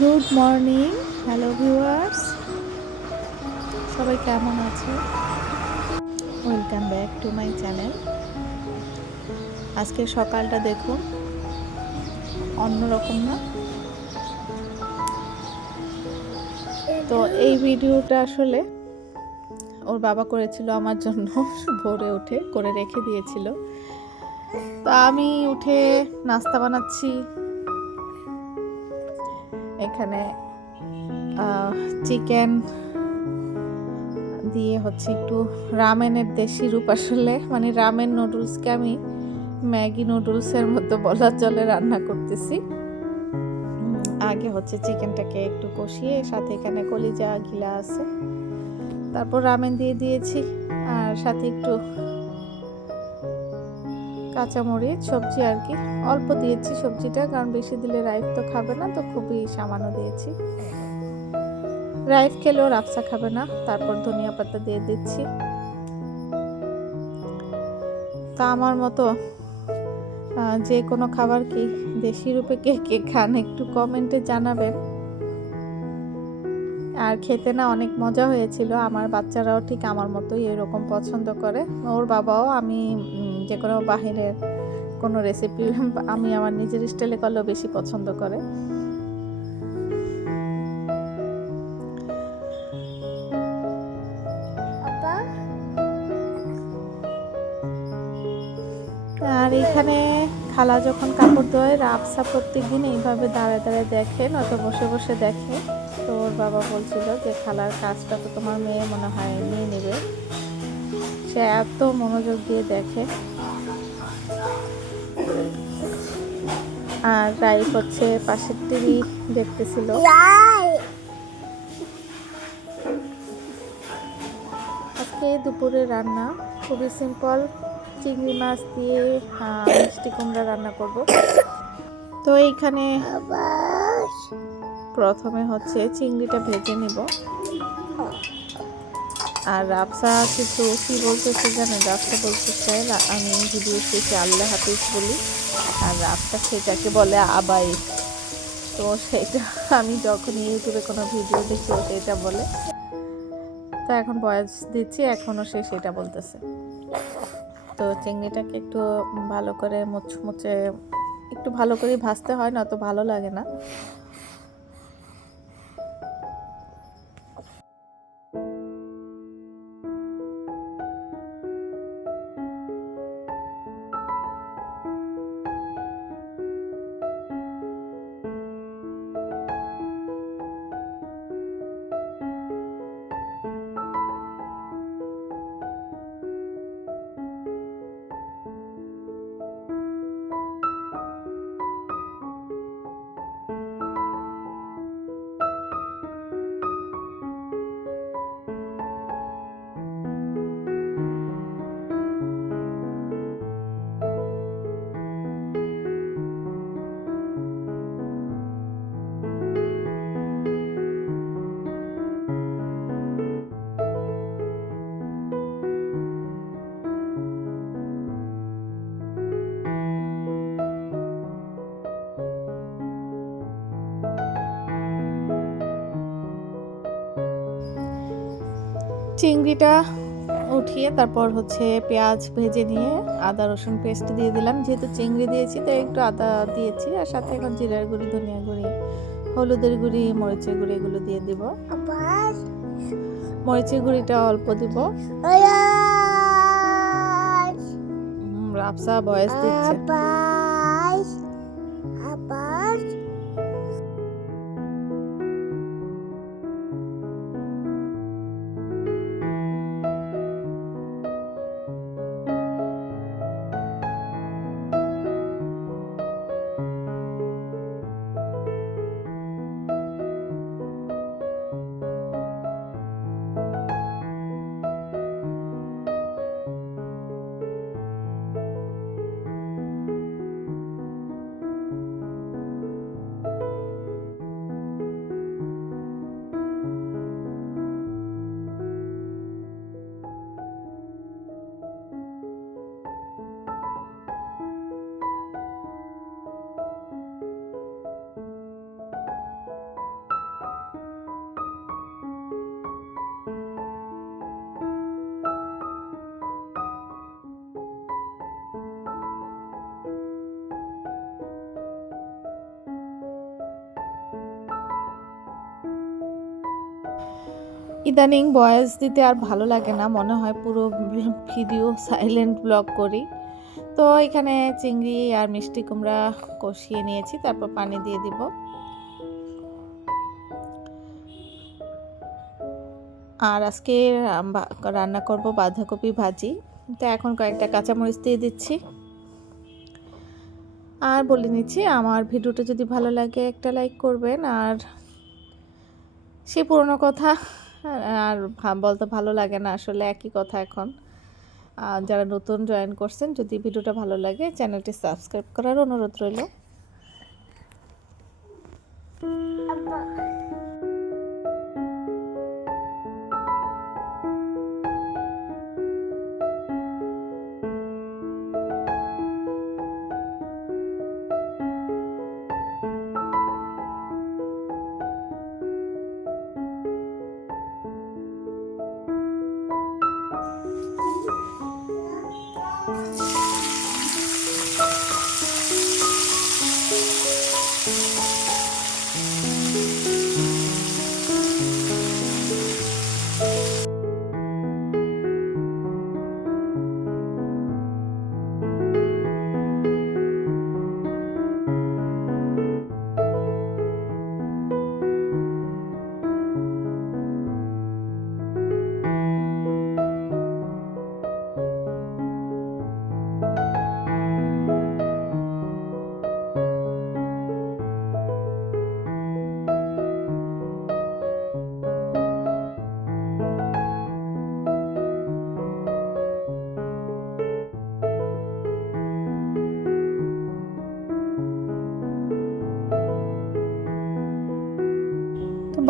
Good morning, hello viewers, সবাই কেমন আছে? Welcome back to my channel. আজকে সকালটা দেখুন, অন্যরকম না? তো এই ভিডিওটা আসলে ওর বাবা করেছিল আমার জন্য। ভোরে উঠে করে রেখে দিয়েছিল। তো আমি উঠে নাস্তা বানাচ্ছি। এখানে চিকেন দিয়ে হচ্ছে একটু রামেনের দেশি রূপ, আসলে মানে রামেন নুডলসকে আমি ম্যাগি নুডলসের মতো বলা চলে রান্না করতেছি। আগে হচ্ছে চিকেনটাকে একটু কষিয়ে সাথে এখানে কলিজা ঘিলা আছে, তারপর রামেন দিয়ে দিয়েছি আর সাথে একটু কাঁচামরিচ সবজি আর কি অল্প দিয়েছি সবজিটা, কারণ বেশি দিলে রাইফ তো খাবে না, তো খুবই সামান্য দিয়েছি। রাইফ খেলেও রাফসা খাবে না। তারপর ধনিয়া পাতা দিয়ে দিচ্ছি। তা আমার মতো যে কোনো খাবার কি দেশি রূপে কে কে খান একটু কমেন্টে জানাবেন। আর খেতে না অনেক মজা হয়েছিল। আমার বাচ্চারাও ঠিক আমার মতোই এরকম পছন্দ করে। ওর বাবাও আমি যে কোনো বাহিরের কোনো রেসিপি আমি আমার নিজের স্টাইলে করলেও বেশি পছন্দ করে। আর এখানে খালা যখন কাপড় ধোয়, রাফসা প্রত্যেক দিন এইভাবে দাঁড়ায় দাঁড়ায় দেখে, নয়তো বসে বসে দেখে। তো ওর বাবা বলছিল যে খালার কাজটা তো তোমার মেয়ে মনে হয় নিয়ে নেবে, সে এত মনোযোগ দিয়ে দেখে। আর রাইফ হচ্ছে পাশের টিভি দেখতেছিল। আজকে দুপুরে রান্না খুবই সিম্পল, চিংড়ি মাছ দিয়ে মিষ্টি কুমড়া রান্না করব। তো এইখানে প্রথমে হচ্ছে চিংড়িটা ভেজে নিব। আর রাফসা কিছু কি বলতেছে জানেন? রাফসা বলতেছে আমি ভিডিও শেষে আল্লাহ হাফিজ বলি, আর রাফসা সেটাকে বলে আবাই। তো সেটা আমি যখন ইউটিউবে কোনো ভিডিও দেখি ওটা এটা বলে। তো এখন ভয়েস দিচ্ছি, এখনও সে সেটা বলতেছে। তো চিংড়িটাকে একটু ভালো করে মুচমুচে একটু ভালো করে ভাজতে হয়, না তো ভালো লাগে না। চিংড়িটা উঠিয়ে তারপর হচ্ছে পেঁয়াজ ভেজে নিয়ে আদা রসুন পেস্ট দিয়ে দিলাম। যেহেতু চিংড়ি দিয়েছি তাই একটু আদা দিয়েছি, আর সাথে এখন জিরার গুঁড়ি, ধনিয়া গুঁড়ি, হলুদের গুঁড়ি, মরিচের গুঁড়ি এগুলো দিয়ে দিব। মরিচের গুঁড়িটা অল্প দিব। রাফসা ভয়েস দিচ্ছে। ইদানিং ভয়েস দিতে আর ভালো লাগে না, মনে হয় পুরো ভিডিও সাইলেন্ট ব্লগ করি। তো এখানে চিংড়ি আর মিষ্টি কুমড়া কষিয়ে নিয়েছি, তারপর পানি দিয়ে দিব। আর আজকে রান্না করব বাঁধাকপি ভাজি। তো এখন কয়েকটা কাঁচামরিচ দিয়ে দিচ্ছি। আর বলে নিচ্ছি, আমার ভিডিওটা যদি ভালো লাগে একটা লাইক করবেন। আর সেই পুরনো কথা আর বলতে ভালো লাগে না, আসলে একই কথা এখন। যারা নতুন জয়েন করছেন, যদি ভিডিওটা ভালো লাগে চ্যানেলটি সাবস্ক্রাইব করার অনুরোধ রইল।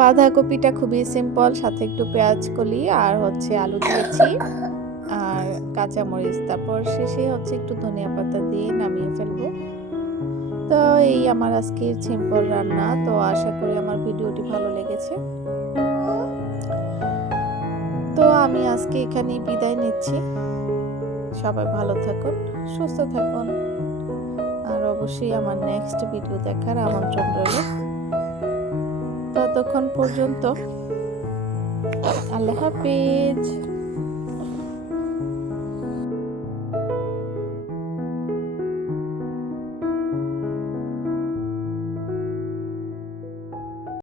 বাঁধাকপিটা খুবই সিম্পল, সাথে একটু পেঁয়াজ কলি আর হচ্ছে আলু দিয়েছি আর কাঁচামরিচ, তারপর শেষে হচ্ছে একটু ধনিয়া পাতা দিয়ে নামিয়ে ফেলবো। তো এই আমার আজকের সিম্পল রান্না। তো আশা করি আমার ভিডিওটি ভালো লেগেছে। তো আমি আজকে এখানেই বিদায় নিচ্ছি। সবাই ভালো থাকুন, সুস্থ থাকুন, আর অবশ্যই আমার নেক্সট ভিডিও দেখার আমন্ত্রণ রইল। ততক্ষণ পর্যন্ত আল্লাহ হাফেজ।